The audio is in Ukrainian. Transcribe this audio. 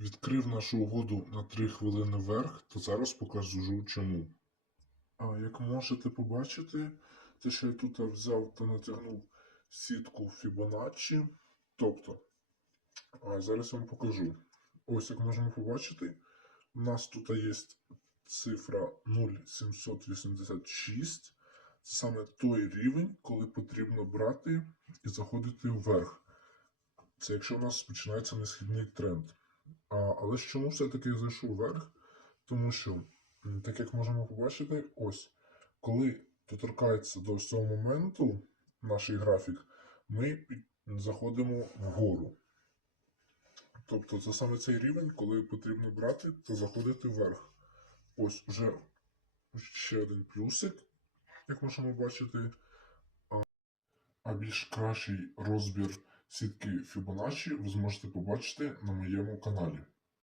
відкрив нашу угоду на 3 хвилини вверх, то зараз покажу чому. А як можете побачити, те, що я тут взяв та натягнув сітку Fibonacci, тобто, а зараз я вам покажу. Ось як можемо побачити, у нас тут є цифра 0,786. Це саме той рівень, коли потрібно брати і заходити вверх. Це якщо у нас починається несхідний тренд. А, але ж чому все-таки зайшов вверх? Тому що, так як можемо побачити, ось, коли доторкається до цього моменту наш графік, ми заходимо вгору. Тобто це саме цей рівень, коли потрібно брати та заходити вверх. Ось уже ще один плюсик, як можемо бачити. А більш кращий розбір сітки Фібоначчі ви зможете побачити на моєму каналі.